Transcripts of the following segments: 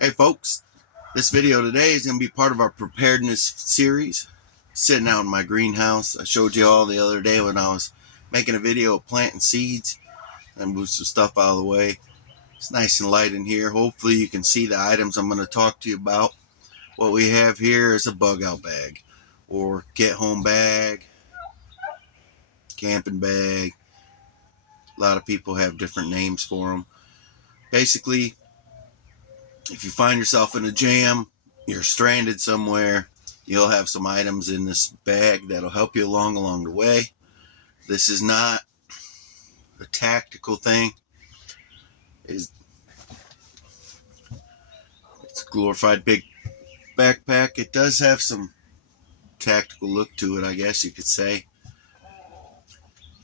Hey folks, this video today is going to be part of our preparedness series. Sitting out in my greenhouse. I showed you all the other day when I was making a video of planting seeds. I moved some stuff out of the way. It's nice and light in here. Hopefully you can see the items I'm going to talk to you about. What we have here is a bug out bag, or get home bag, camping bag. A lot of people have different names for them. Basically, if you find yourself in a jam, you're stranded somewhere, you'll have some items in this bag that'll help you along the way. This is not a tactical thing. It's a glorified big backpack. It does have some tactical look to it, I guess you could say.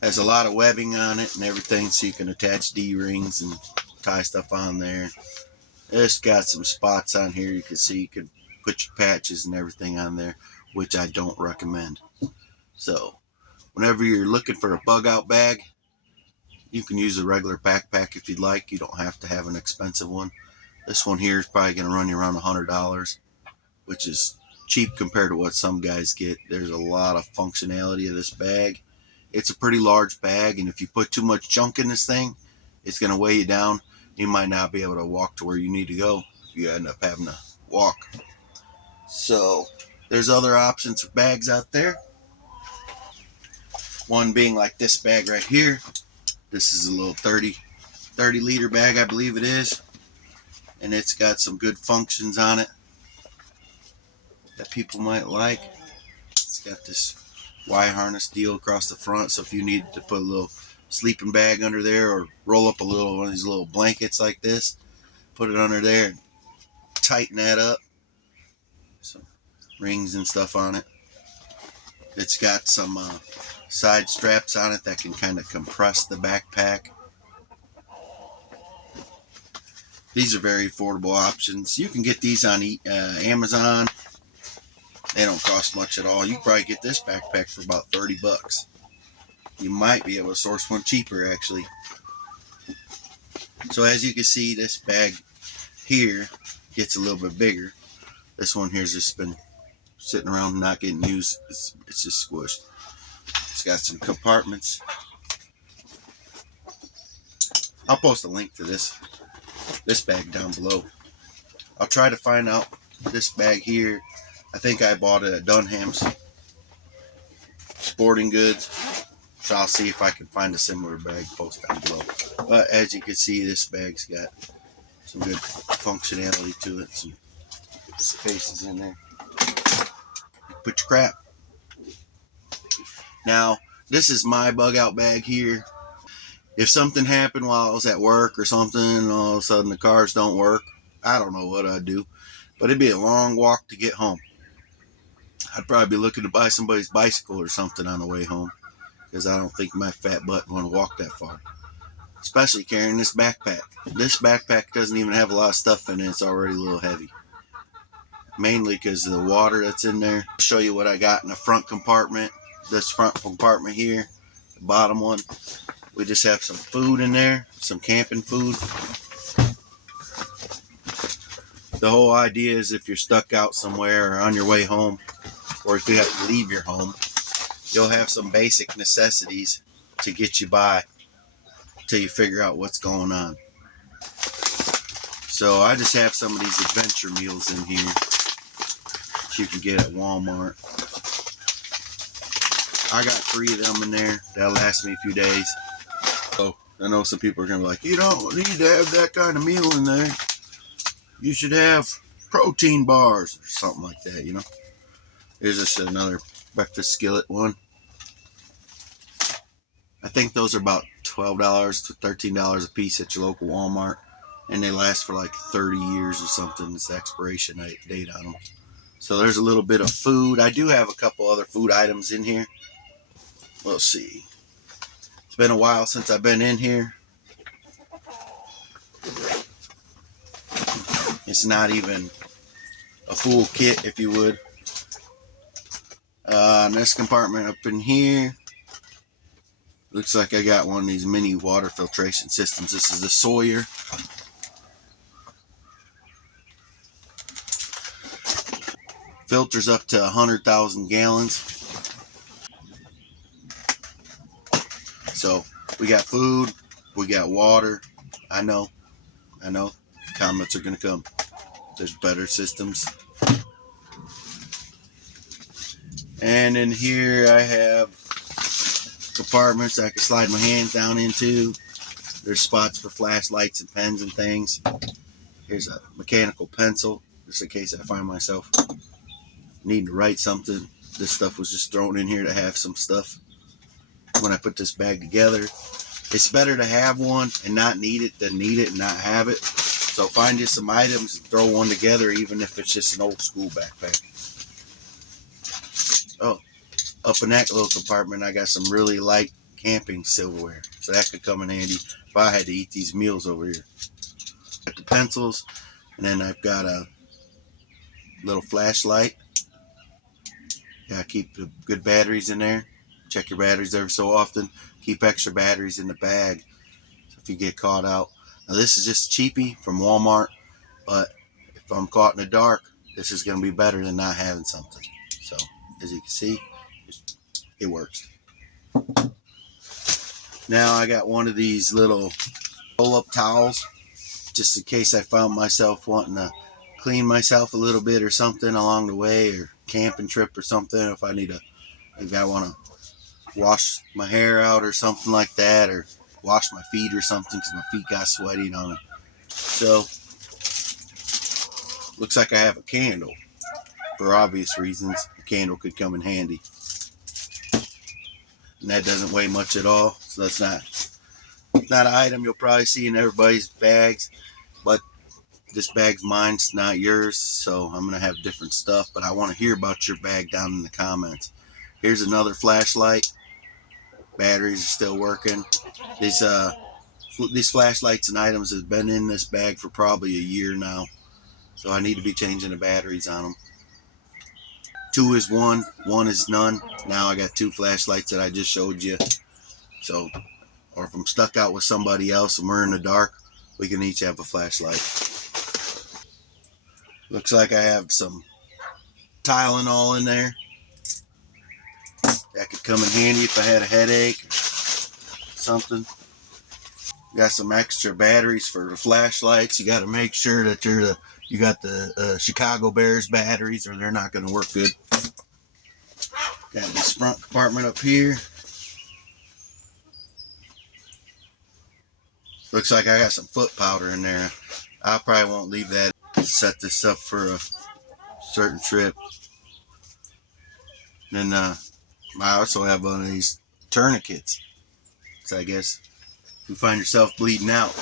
Has a lot of webbing on it and everything, so you can attach D-rings and tie stuff on there. It's got some spots on here you can see. You can put your patches and everything on there, which I don't recommend. So whenever you're looking for a bug out bag, you can use a regular backpack if you'd like. You don't have to have an expensive one. This one here is probably going to run you around $100, which is cheap compared to what some guys get. There's a lot of functionality of this bag. It's a pretty large bag, and if you put too much junk in this thing, it's going to weigh you down. You might not be able to walk to where you need to go if you end up having to walk. So there's other options for bags out there. One being like this bag right here. This is a little 30 liter bag, I believe it is. And it's got some good functions on it that people might like. It's got this Y harness deal across the front, so if you need to put a little sleeping bag under there or roll up one of these little blankets like this, put it under there and tighten that up. Some rings and stuff on it. It's got some side straps on it that can kind of compress the backpack. These are very affordable options. You can get these on Amazon. They don't cost much at all. You can probably get this backpack for about $30. You might be able to source one cheaper, actually. So as you can see, this bag here gets a little bit bigger. This one here's just been sitting around not getting used. It's just squished. It's got some compartments. I'll post a link to this bag down below. I'll try to find out this bag here. I think I bought it at Dunham's Sporting Goods. So I'll see if I can find a similar bag, post down below. But as you can see, this bag's got some good functionality to it. Some spaces in there. Put your crap. Now, this is my bug out bag here. If something happened while I was at work or something, and all of a sudden the cars don't work, I don't know what I'd do. But it'd be a long walk to get home. I'd probably be looking to buy somebody's bicycle or something on the way home, because I don't think my fat butt want to walk that far. Especially carrying this backpack. This backpack doesn't even have a lot of stuff in it. It's already a little heavy. Mainly because of the water that's in there. I'll show you what I got in the front compartment. This front compartment here, the bottom one. We just have some food in there, some camping food. The whole idea is if you're stuck out somewhere or on your way home, or if you have to leave your home, you'll have some basic necessities to get you by till you figure out what's going on. So I just have some of these adventure meals in here that you can get at Walmart. I got 3 of them in there. That'll last me a few days. So I know some people are going to be like, you don't need to have that kind of meal in there. You should have protein bars or something like that, you know. Here's just another breakfast skillet one. I think those are about $12 to $13 a piece at your local Walmart. And they last for like 30 years or something. It's the expiration date on them. So there's a little bit of food. I do have a couple other food items in here. We'll see. It's been a while since I've been in here. It's not even a full kit, if you would. This compartment up in here. Looks like I got one of these mini water filtration systems. This is the Sawyer. filters up to 100,000 gallons. So we got food, we got water. I know, comments are gonna come. There's better systems. And in here I have compartments I can slide my hands down into. There's spots for flashlights and pens and things. Here's a mechanical pencil, just in case I find myself needing to write something. This stuff was just thrown in here to have some stuff when I put this bag together. It's better to have one and not need it than need it and not have it. So find you some items and throw one together, even if it's just an old school backpack. Oh, up in that little compartment, I got some really light camping silverware. So that could come in handy if I had to eat these meals over here. Got the pencils, and then I've got a little flashlight. Gotta keep the good batteries in there. Check your batteries every so often. Keep extra batteries in the bag if you get caught out. Now this is just cheapy from Walmart, but if I'm caught in the dark, this is going to be better than not having something. So as you can see, it works. Now I got one of these little roll-up towels, just in case I found myself wanting to clean myself a little bit or something along the way, or camping trip or something. If I need to, maybe I want to wash my hair out or something like that, or wash my feet or something because my feet got sweaty on it. So looks like I have a candle. For obvious reasons, a candle could come in handy. And that doesn't weigh much at all, so that's not an item you'll probably see in everybody's bags. But this bag's mine, it's not yours, so I'm gonna have different stuff. But I want to hear about your bag down in the comments. Here's another flashlight. Batteries are still working. These flashlights and items have been in this bag for probably a year now, so I need to be changing the batteries on them. 2 is 1, 1 is none. Now I got 2 flashlights that I just showed you. So, or if I'm stuck out with somebody else and we're in the dark, we can each have a flashlight. Looks like I have some Tylenol in there. That could come in handy if I had a headache or something. Got some extra batteries for the flashlights. You got to make sure that you got the Chicago Bears batteries, or they're not going to work good. Got this front compartment up here. Looks like I got some foot powder in there. I probably won't leave that. Set this up for a certain trip. Then I also have one of these tourniquets. So I guess if you find yourself bleeding out,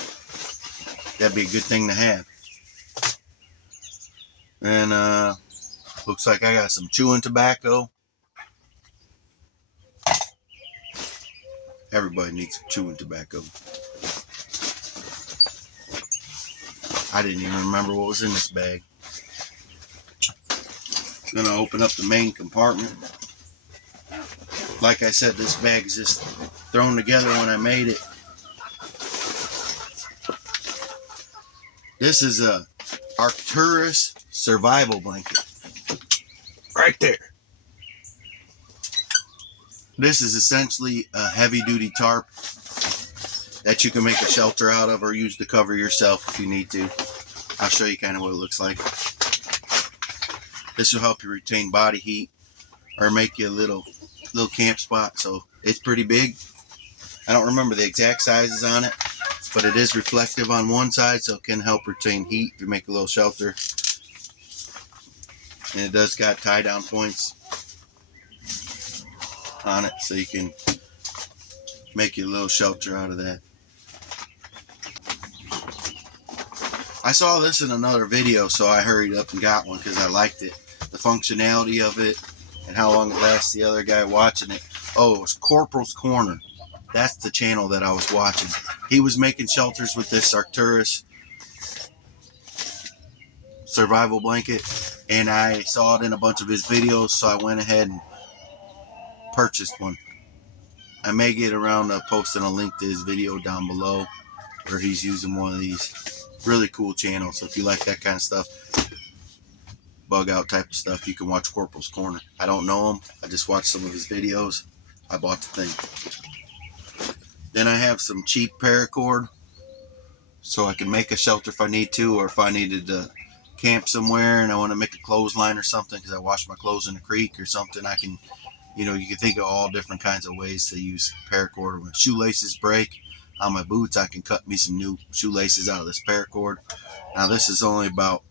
that'd be a good thing to have. And looks like I got some chewing tobacco. Everybody needs some chewing tobacco. I didn't even remember what was in this bag. I'm gonna open up the main compartment. Like I said, this bag is just thrown together when I made it. This is a Arcturus survival blanket. Right there. This is essentially a heavy-duty tarp that you can make a shelter out of or use to cover yourself if you need to. I'll show you kind of what it looks like. This will help you retain body heat or make you a little camp spot. So it's pretty big. I don't remember the exact sizes on it, but it is reflective on one side, so it can help retain heat if you make a little shelter. And it does got tie down points on it, so you can make you a little shelter out of that. I saw this in another video, so I hurried up and got one because I liked it. The functionality of it and how long it lasts. The other guy watching it, oh, it was Corporal's Corner. That's the channel that I was watching. He was making shelters with this Arcturus survival blanket, and I saw it in a bunch of his videos, so I went ahead and purchased one. I may get around to posting a link to his video down below where he's using one of these. Really cool channel, so if you like that kind of stuff. bug out type of stuff, you can watch Corporal's Corner. I don't know him. I just watched some of his videos. I bought the thing. Then I have some cheap paracord, so I can make a shelter if I need to, or if I needed to camp somewhere and I want to make a clothesline or something because I wash my clothes in the creek or something. I can, you can think of all different kinds of ways to use paracord. When shoelaces break on my boots, I can cut me some new shoelaces out of this paracord. Now this is only about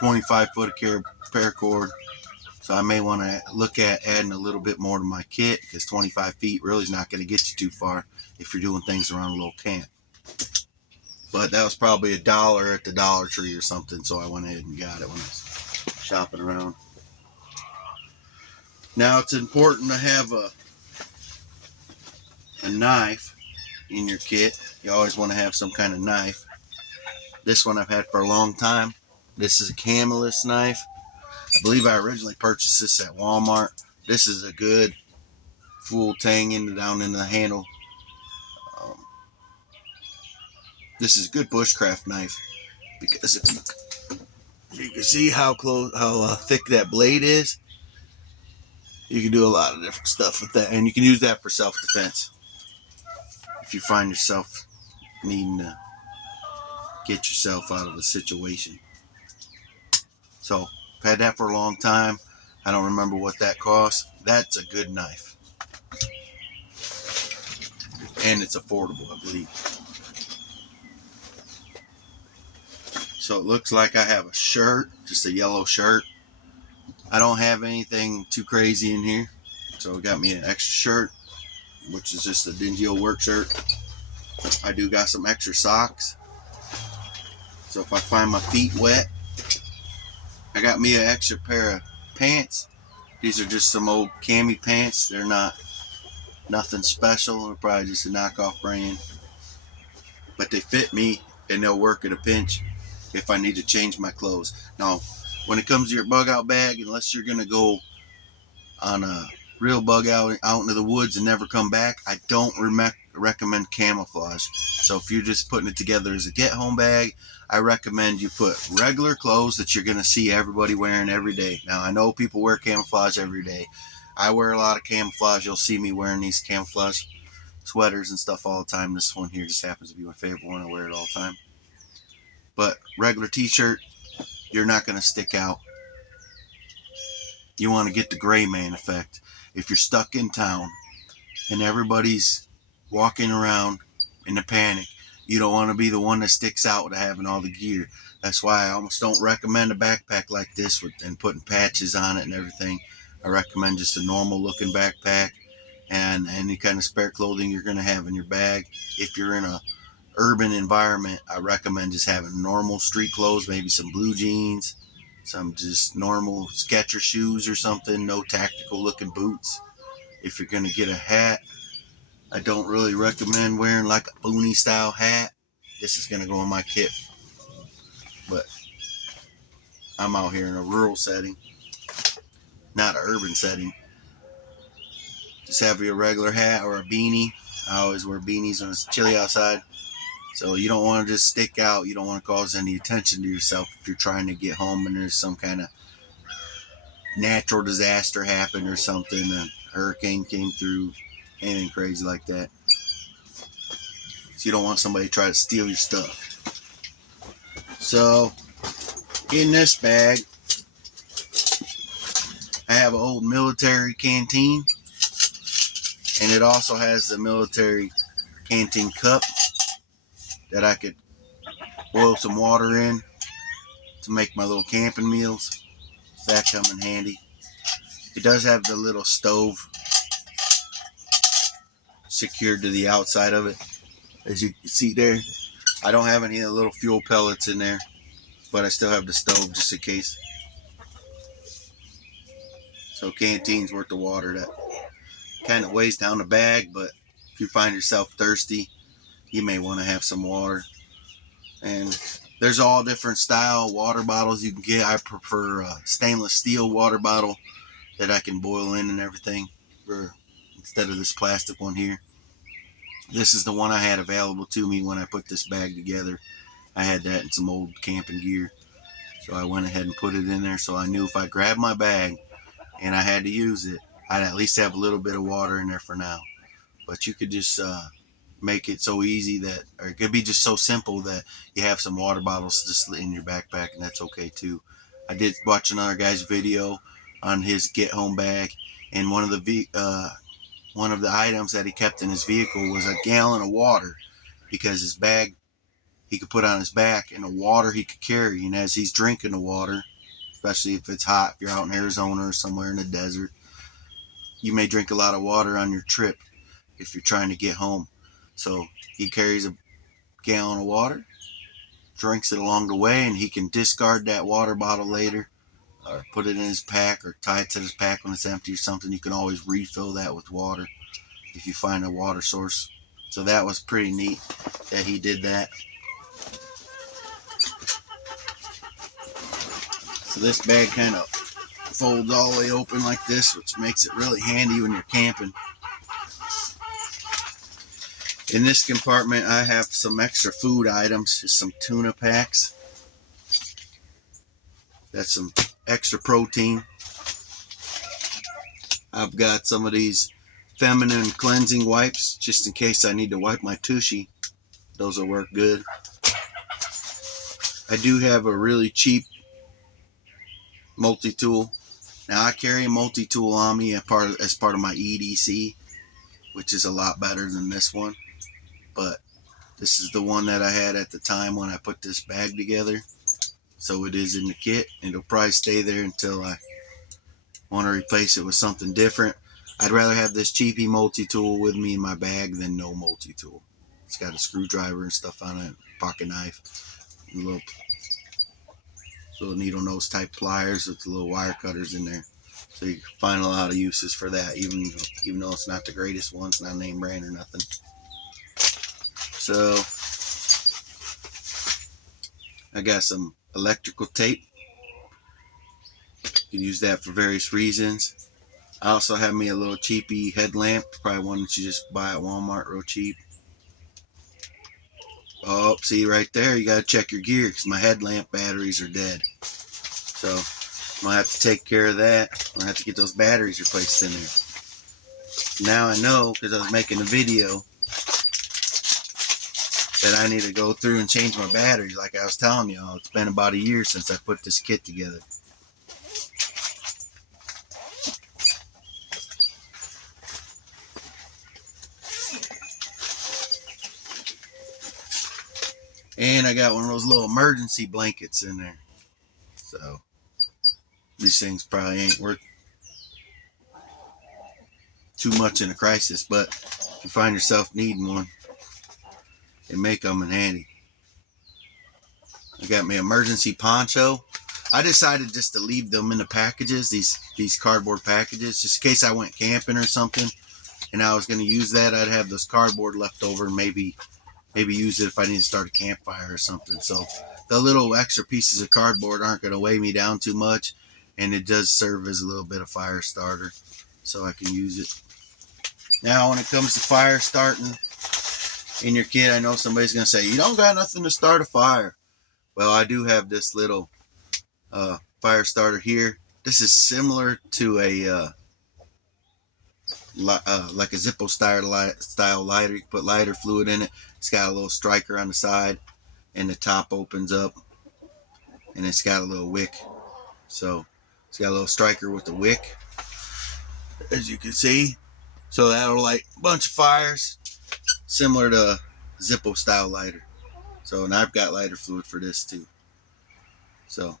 25 foot of paracord, so I may want to look at adding a little bit more to my kit, because 25 feet really is not going to get you too far if you're doing things around a little camp. But that was probably $1 at the Dollar Tree or something, so I went ahead and got it when I was shopping around. Now it's important to have a knife in your kit. You always want to have some kind of knife. This one I've had for a long time. This is a Camelus knife. I believe I originally purchased this at Walmart. This is a good full tang down in the handle. This is a good bushcraft knife, because if you can see how thick that blade is, you can do a lot of different stuff with that, and you can use that for self-defense if you find yourself needing to get yourself out of a situation. So I've had that for a long time. I don't remember what that cost. That's a good knife, and it's affordable, I believe. So it looks like I have a shirt, just a yellow shirt. I don't have anything too crazy in here, so I got me an extra shirt, which is just a dingy old work shirt. I do got some extra socks, so if I find my feet wet. I got me an extra pair of pants. These are just some old cami pants. They're nothing special. They're probably just a knockoff brand, but they fit me and they'll work at a pinch if I need to change my clothes. Now, when it comes to your bug out bag, unless you're going to go on a real bug out into the woods and never come back, I don't recommend camouflage. So if you're just putting it together as a get home bag, I recommend you put regular clothes that you're going to see everybody wearing every day. Now, I know people wear camouflage every day. I wear a lot of camouflage. You'll see me wearing these camouflage sweaters and stuff all the time. This one here just happens to be my favorite one. I wear it all the time. But regular t-shirt, you're not going to stick out. You want to get the gray man effect. If you're stuck in town and everybody's walking around in a panic, you don't want to be the one that sticks out with having all the gear. That's why I almost don't recommend a backpack like this and putting patches on it and everything. I recommend just a normal looking backpack and any kind of spare clothing you're going to have in your bag. If you're in a urban environment, I recommend just having normal street clothes, maybe some blue jeans, some just normal Skechers shoes or something, no tactical looking boots. If you're going to get a hat, I don't really recommend wearing like a boonie style hat. This is going to go in my kit, but I'm out here in a rural setting, not an urban setting. Just have your regular hat or a beanie. I always wear beanies when it's chilly outside. So you don't want to just stick out. You don't want to cause any attention to yourself if you're trying to get home and there's some kind of natural disaster happened or something. A hurricane came through, anything crazy like that. So you don't want somebody to try to steal your stuff. So in this bag, I have an old military canteen, and it also has the military canteen cup that I could boil some water in to make my little camping meals. That come in handy. It does have the little stove secured to the outside of it, as you can see there. I don't have any of the little fuel pellets in there, but I still have the stove just in case. So canteen's worth of water. That kind of weighs down the bag, but if you find yourself thirsty, you may want to have some water. And there's all different style water bottles you can get. I prefer a stainless steel water bottle that I can boil in and everything instead of this plastic one here. This is the one I had available to me when I put this bag together. I had that and some old camping gear. So I went ahead and put it in there, so I knew if I grabbed my bag and I had to use it, I'd at least have a little bit of water in there for now. But you could just make it so easy that, or it could be just so simple that you have some water bottles just in your backpack, and that's okay too. I did watch another guy's video on his get home bag, and one of the items that he kept in his vehicle was a gallon of water, because his bag he could put on his back and the water he could carry. And as he's drinking the water, especially if it's hot, if you're out in Arizona or somewhere in the desert, you may drink a lot of water on your trip if you're trying to get home. So he carries a gallon of water, drinks it along the way, and he can discard that water bottle later, or put it in his pack, or tie it to his pack when it's empty or something. You can always refill that with water if you find a water source. So that was pretty neat that he did that. So this bag kind of folds all the way open like this, which makes it really handy when you're camping. In this compartment, I have some extra food items, just some tuna packs. That's some extra protein. I've got some of these feminine cleansing wipes, just in case I need to wipe my tushy. Those will work good. I do have a really cheap multi-tool. Now I carry a multi-tool on me as part of my EDC, which is a lot better than this one. But this is the one that I had at the time when I put this bag together. So it is in the kit, and it'll probably stay there until I want to replace it with something different. I'd rather have this cheapy multi-tool with me in my bag than no multi-tool. It's got a screwdriver and stuff on it, pocket knife, and little needle nose type pliers with the little wire cutters in there. So you can find a lot of uses for that, even though it's not the greatest one, it's not a name brand or nothing. So I got some electrical tape. You can use that for various reasons. I also have me a little cheapy headlamp, probably one that you just buy at Walmart real cheap. Oh, see right there, you got to check your gear because my headlamp batteries are dead. So I'm going to have to take care of that. I'm going to have to get those batteries replaced in there. Now I know, because I was making a video, that I need to go through and change my batteries. Like I was telling y'all, it's been about a year since I put this kit together. And I got one of those little emergency blankets in there. So these things probably ain't worth too much in a crisis, but if you find yourself needing one, they may come in handy. I got my emergency poncho. I decided just to leave them in the packages, these cardboard packages, just in case I went camping or something and I was going to use that. I'd have this cardboard left over and maybe use it if I need to start a campfire or something. So the little extra pieces of cardboard aren't going to weigh me down too much, and it does serve as a little bit of fire starter, so I can use it. Now when it comes to fire starting in your kit, I know somebody's going to say, you don't got nothing to start a fire. Well, I do have this little fire starter here. This is similar to a like a Zippo style lighter. You can put lighter fluid in it. It's got a little striker on the side, and the top opens up, and it's got a little wick. So it's got a little striker with the wick, as you can see. So that'll light a bunch of fires, similar to Zippo style lighter. So, and I've got lighter fluid for this too. So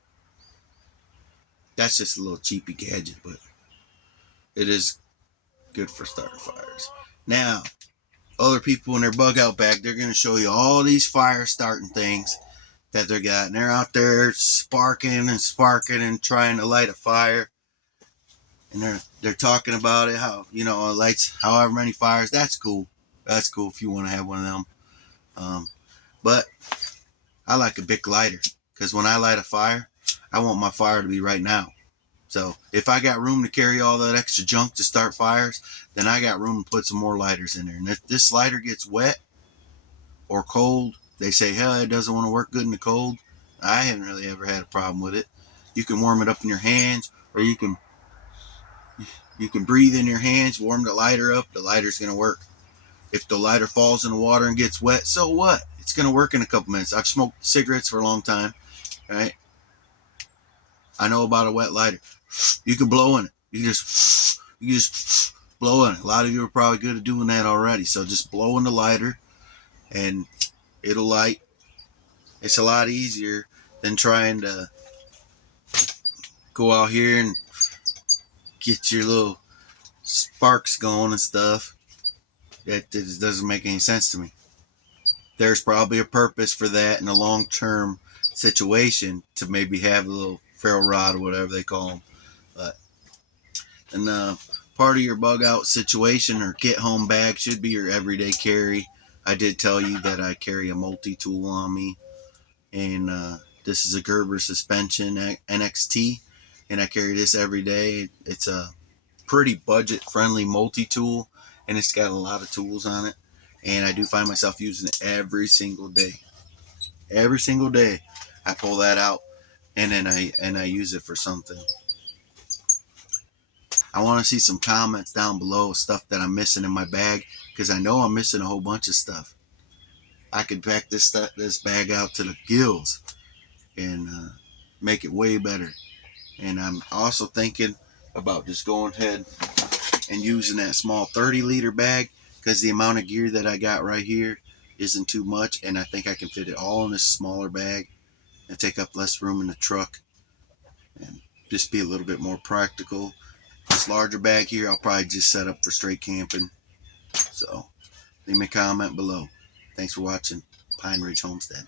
that's just a little cheapy gadget, but it is good for starter fires. Now, other people in their bug out bag, they're going to show you all these fire starting things that they got, and they're out there sparking and trying to light a fire, and they're talking about it, how, you know, it lights however many fires. That's cool if you want to have one of them, but I like a big lighter, because when I light a fire, I want my fire to be right now. So if I got room to carry all that extra junk to start fires, then I got room to put some more lighters in there. And if this lighter gets wet or cold, they say, hell, it doesn't want to work good in the cold. I haven't really ever had a problem with it. You can warm it up in your hands, or you can breathe in your hands, warm the lighter up. The lighter's gonna work. If the lighter falls in the water and gets wet, so what? It's gonna work in a couple minutes. I've smoked cigarettes for a long time, right? I know about a wet lighter. You can blow in it. You just blow in it. A lot of you are probably good at doing that already. So just blow in the lighter and it'll light. It's a lot easier than trying to go out here and get your little sparks going and stuff. That just doesn't make any sense to me. There's probably a purpose for that in a long-term situation to maybe have a little ferro rod or whatever they call them. But and part of your bug out situation or get home bag should be your everyday carry. I did tell you that I carry a multi-tool on me, and this is a Gerber suspension NXT, and I carry this every day. It's a pretty budget-friendly multi-tool, and it's got a lot of tools on it, and I do find myself using it every single day. Every single day, I pull that out, and then I use it for something. I want to see some comments down below, stuff that I'm missing in my bag, because I know I'm missing a whole bunch of stuff. I could pack this bag out to the gills and make it way better. And I'm also thinking about just going ahead and using that small 30-liter bag, because the amount of gear that I got right here isn't too much, and I think I can fit it all in this smaller bag and take up less room in the truck and just be a little bit more practical. This larger bag here, I'll probably just set up for straight camping. So leave me a comment below. Thanks for watching Pine Ridge Homestead.